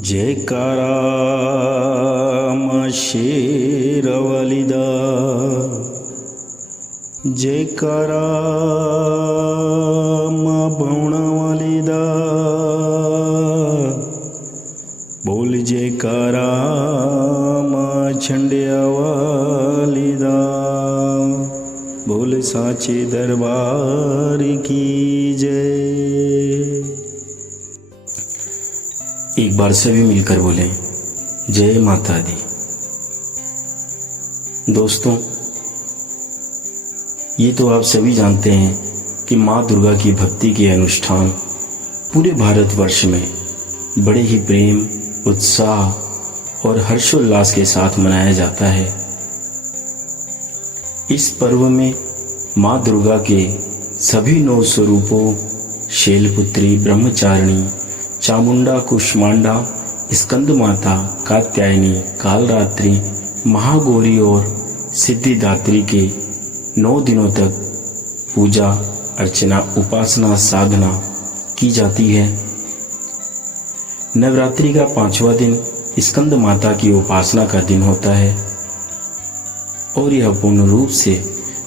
जयकारा मां शेरावाली दा, जयकारा मां बौणावाली दा, बोल जयकारा मां झंडियावाली दा, बोल साचे दरबार की जय। एक बार सभी मिलकर बोलें जय माता दी। दोस्तों, ये तो आप सभी जानते हैं कि माँ दुर्गा की भक्ति के अनुष्ठान पूरे भारतवर्ष में बड़े ही प्रेम, उत्साह और हर्षोल्लास के साथ मनाया जाता है। इस पर्व में माँ दुर्गा के सभी 9 स्वरूपों शैलपुत्री, ब्रह्मचारिणी, चामुंडा, कुष्मांडा, स्कंद माता, कात्यायनी, कालरात्रि, महागौरी और सिद्धिदात्री के 9 दिनों तक पूजा अर्चना, उपासना, साधना की जाती है। नवरात्रि का 5वां दिन स्कंद माता की उपासना का दिन होता है और यह पूर्ण रूप से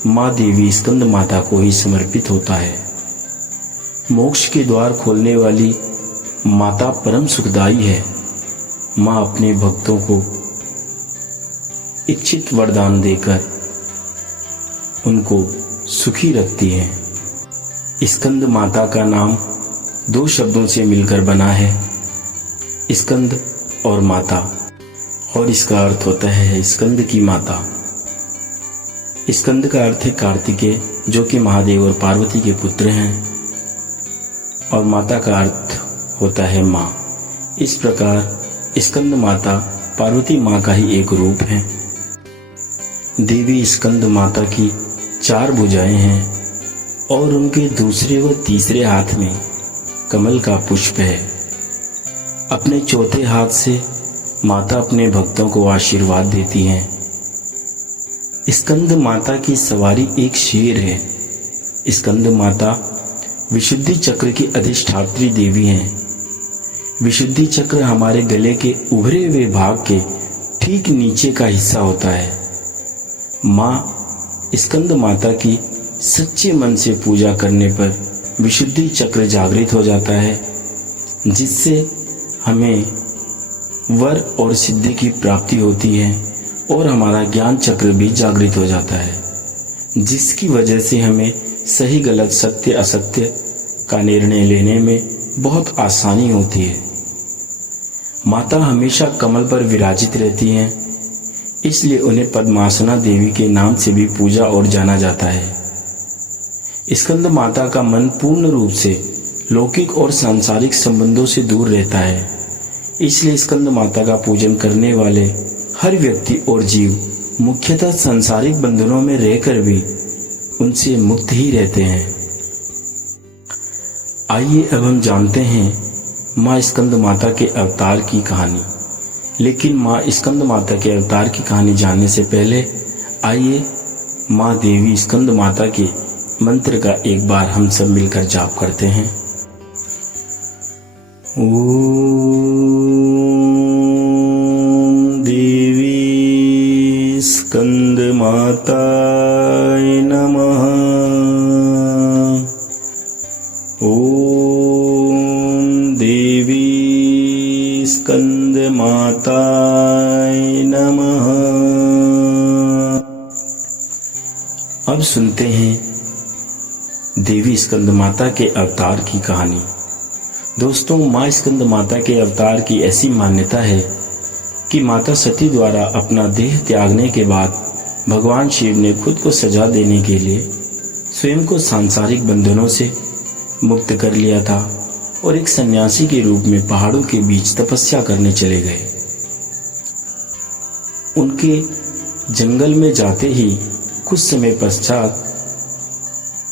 माँ देवी स्कंद माता को ही समर्पित होता है। मोक्ष के द्वार खोलने वाली माता परम सुखदाई है। माँ अपने भक्तों को इच्छित वरदान देकर उनको सुखी रखती है। स्कंद माता का नाम 2 शब्दों से मिलकर बना है, स्कंद और माता, और इसका अर्थ होता है स्कंद की माता। स्कंद का अर्थ है कार्तिकेय, जो कि महादेव और पार्वती के पुत्र हैं, और माता का अर्थ होता है माँ। इस प्रकार स्कंद माता पार्वती माँ का ही एक रूप है। देवी स्कंद माता की 4 भुजाएं हैं और उनके दूसरे व तीसरे हाथ में कमल का पुष्प है। अपने चौथे हाथ से माता अपने भक्तों को आशीर्वाद देती हैं। स्कंद माता की सवारी एक शेर है। स्कंद माता विशुद्धि चक्र की अधिष्ठात्री देवी हैं। विशुद्धि चक्र हमारे गले के उभरे हुए भाग के ठीक नीचे का हिस्सा होता है। माँ स्कंद माता की सच्चे मन से पूजा करने पर विशुद्धि चक्र जागृत हो जाता है, जिससे हमें वर और सिद्धि की प्राप्ति होती है और हमारा ज्ञान चक्र भी जागृत हो जाता है, जिसकी वजह से हमें सही गलत, सत्य असत्य का निर्णय लेने में बहुत आसानी होती है। माता हमेशा कमल पर विराजित रहती हैं, इसलिए उन्हें पद्मासना देवी के नाम से भी पूजा और जाना जाता है। स्कंद माता का मन पूर्ण रूप से लौकिक और सांसारिक संबंधों से दूर रहता है, इसलिए स्कंद माता का पूजन करने वाले हर व्यक्ति और जीव मुख्यतः सांसारिक बंधनों में रहकर भी उनसे मुक्त ही रहते हैं। आइए अब हम जानते हैं माँ स्कंद माता के अवतार की कहानी। लेकिन माँ स्कंद माता के अवतार की कहानी जानने से पहले आइए माँ देवी स्कंद माता के मंत्र का एक बार हम सब मिलकर जाप करते हैं। ओम देवी स्कंद माताय नमः। ओम देवी स्कंद माताय नमः। अब सुनते हैं देवी स्कंद माता के अवतार की कहानी। दोस्तों, माँ स्कंद माता के अवतार की ऐसी मान्यता है कि माता सती द्वारा अपना देह त्यागने के बाद भगवान शिव ने खुद को सजा देने के लिए स्वयं को सांसारिक बंधनों से मुक्त कर लिया था और एक सन्यासी के रूप में पहाड़ों के बीच तपस्या करने चले गए। उनके जंगल में जाते ही कुछ समय पश्चात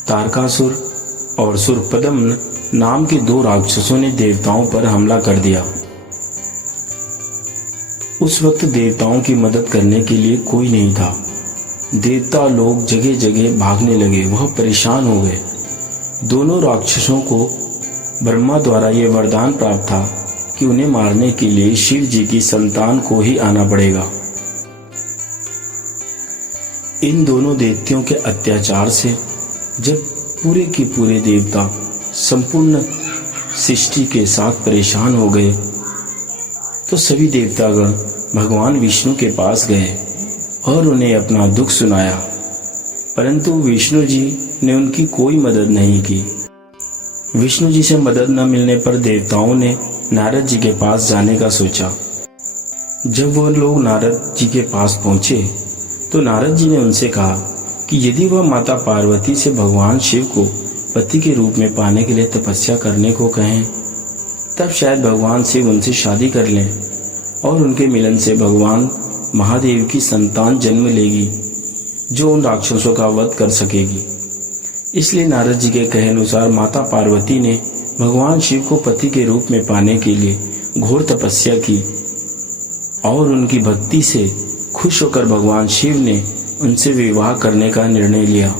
तारकासुर और सुरपदम्न नाम के 2 राक्षसों ने देवताओं पर हमला कर दिया। उस वक्त देवताओं की मदद करने के लिए कोई नहीं था। देवता लोग जगह जगह भागने लगे, वह परेशान हो गए। दोनों राक्षसों को ब्रह्मा द्वारा यह वरदान प्राप्त था कि उन्हें मारने के लिए शिव जी की संतान को ही आना पड़ेगा। इन दोनों दैत्यों के अत्याचार से जब पूरे के पूरे देवता संपूर्ण सृष्टि के साथ परेशान हो गए तो सभी देवतागण भगवान विष्णु के पास गए और उन्हें अपना दुख सुनाया, परंतु विष्णु जी ने उनकी कोई मदद नहीं की। विष्णु जी से मदद न मिलने पर देवताओं ने नारद जी के पास जाने का सोचा। जब वो लोग नारद जी के पास पहुंचे तो नारद जी ने उनसे कहा कि यदि वह माता पार्वती से भगवान शिव को पति के रूप में पाने के लिए तपस्या करने को कहें, तब शायद भगवान शिव उनसे शादी कर लें और उनके मिलन से भगवान महादेव की संतान जन्म लेगी जो उन राक्षसों का वध कर सकेगी। इसलिए नारद जी के कहे अनुसार माता पार्वती ने भगवान शिव को पति के रूप में पाने के लिए घोर तपस्या की और उनकी भक्ति से खुश होकर भगवान शिव ने उनसे विवाह करने का निर्णय लिया।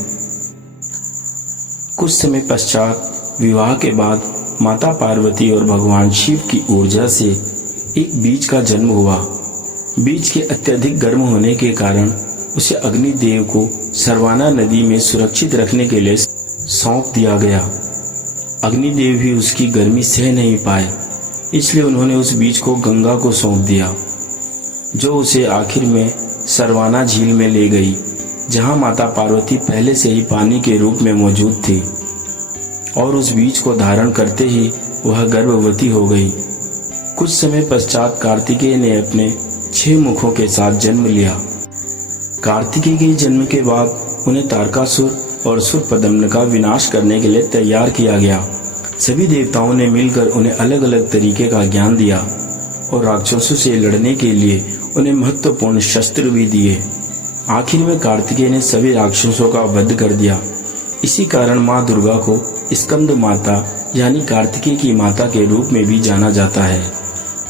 कुछ समय पश्चात विवाह के बाद माता पार्वती और भगवान शिव की ऊर्जा से एक बीज का जन्म हुआ। बीज के अत्यधिक गर्म होने के कारण उसे अग्निदेव को सरवाना नदी में सुरक्षित रखने के लिए सौंप दिया गया। अग्निदेव भी उसकी गर्मी सह नहीं पाए, इसलिए उन्होंने उस बीज को गंगा को सौंप दिया, जो उसे आखिर में सरवाना झील में ले गई, जहां माता पार्वती पहले से ही पानी के रूप में मौजूद थी और उस बीज को धारण करते ही वह गर्भवती हो गई। कुछ समय पश्चात कार्तिकेय ने अपने 6 मुखों के साथ जन्म लिया। कार्तिकेय के जन्म के बाद उन्हें तारकासुर और सुरपद्मन का विनाश करने के लिए तैयार किया गया। सभी देवताओं ने मिलकर उन्हें अलग अलग तरीके का ज्ञान दिया और राक्षसों से लड़ने के लिए उन्हें महत्वपूर्ण शस्त्र भी दिए। आखिर में कार्तिकेय ने सभी राक्षसों का वध कर दिया। इसी कारण माँ दुर्गा को स्कंद माता यानी कार्तिकेय की माता के रूप में भी जाना जाता है।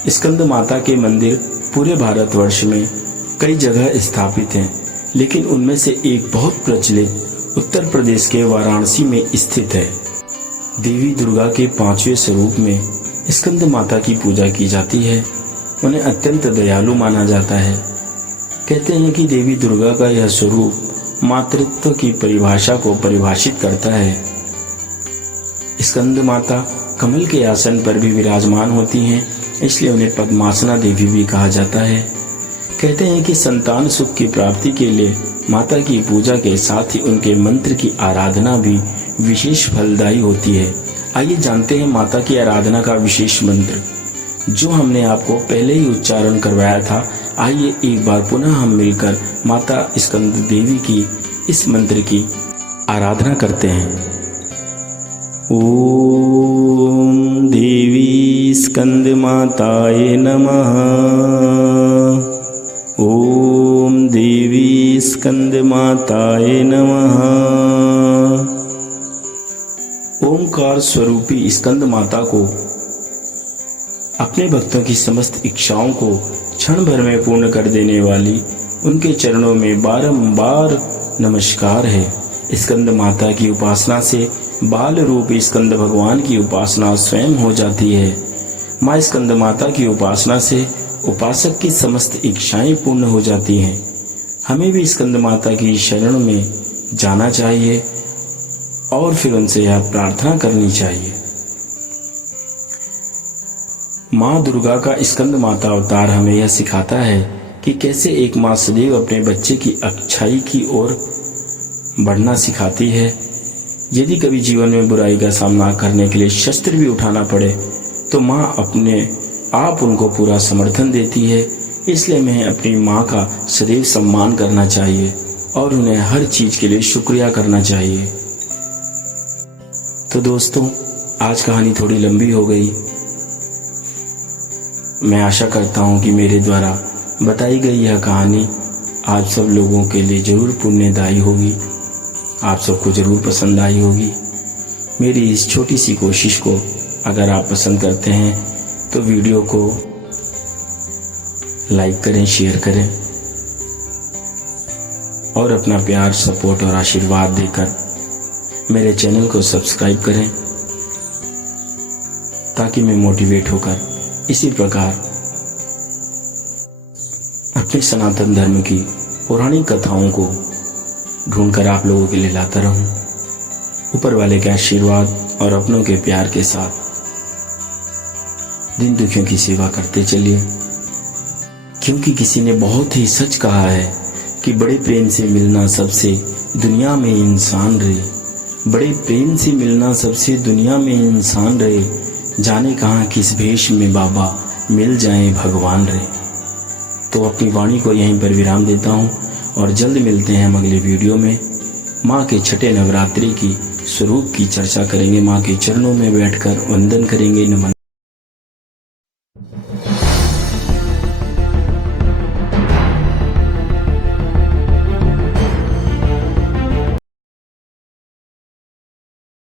स्कंद माता के मंदिर पूरे भारतवर्ष में कई जगह स्थापित हैं, लेकिन उनमें से एक बहुत प्रचलित उत्तर प्रदेश के वाराणसी में स्थित है। देवी दुर्गा के 5वें स्वरूप में स्कंद माता की पूजा की जाती है। उन्हें अत्यंत दयालु माना जाता है। कहते हैं कि देवी दुर्गा का यह स्वरूप मातृत्व की परिभाषा को परिभाषित करता है। स्कंद माता कमल के आसन पर भी विराजमान होती हैं, इसलिए उन्हें पद्मासना देवी भी कहा जाता है। कहते हैं कि संतान सुख की प्राप्ति के लिए माता की पूजा के साथ ही उनके मंत्र की आराधना भी विशेष फलदायी होती है। आइए जानते हैं माता की आराधना का विशेष मंत्र, जो हमने आपको पहले ही उच्चारण करवाया था। आइए एक बार पुनः हम मिलकर माता स्कंद देवी की इस मंत्र की आराधना करते हैं। ओम देवी स्कंद माताये नमः। ओम देवी स्कंद माताये नमः। ओंकार स्वरूपी स्कंद माता को अपने भक्तों की समस्त इच्छाओं को क्षण भर में पूर्ण कर देने वाली उनके चरणों में बारंबार नमस्कार है। स्कंद माता की उपासना से बाल रूप स्कंद भगवान की उपासना स्वयं हो जाती है। माँ स्कंद माता की उपासना से उपासक की समस्त इच्छाएं पूर्ण हो जाती हैं। हमें भी स्कंद माता की शरण में जाना चाहिए और फिर उनसे यह प्रार्थना करनी चाहिए। माँ दुर्गा का स्कंद माता अवतार हमें यह सिखाता है कि कैसे एक माँ सदैव अपने बच्चे की अच्छाई की ओर बढ़ना सिखाती है। यदि कभी जीवन में बुराई का सामना करने के लिए शस्त्र भी उठाना पड़े तो माँ अपने आप उनको पूरा समर्थन देती है। इसलिए हमें अपनी माँ का सदैव सम्मान करना चाहिए और उन्हें हर चीज के लिए शुक्रिया करना चाहिए। तो दोस्तों, आज कहानी थोड़ी लंबी हो गई। मैं आशा करता हूँ कि मेरे द्वारा बताई गई यह कहानी आप सब लोगों के लिए जरूर पुण्यदायी होगी, आप सबको जरूर पसंद आई होगी। मेरी इस छोटी सी कोशिश को अगर आप पसंद करते हैं तो वीडियो को लाइक करें, शेयर करें और अपना प्यार, सपोर्ट और आशीर्वाद देकर मेरे चैनल को सब्सक्राइब करें, ताकि मैं मोटिवेट होकर इसी प्रकार अपने सनातन धर्म की पौराणिक कथाओं को ढूंढकर आप लोगों के लिए लाता रहूं, ऊपर वाले के आशीर्वाद और अपनों के प्यार के साथ दिन दुखियों की सेवा करते चलिए। क्योंकि किसी ने बहुत ही सच कहा है कि बड़े प्रेम से मिलना सबसे दुनिया में इंसान रहे, बड़े प्रेम से मिलना सबसे दुनिया में इंसान रहे, जाने कहाँ किस भेष में बाबा मिल जाएं भगवान रहे। तो अपनी वाणी को यहीं पर विराम देता हूँ और जल्द मिलते हैं हम अगले वीडियो में। माँ के छठे नवरात्रि की स्वरूप की चर्चा करेंगे, माँ के चरणों में बैठकर वंदन करेंगे, नमन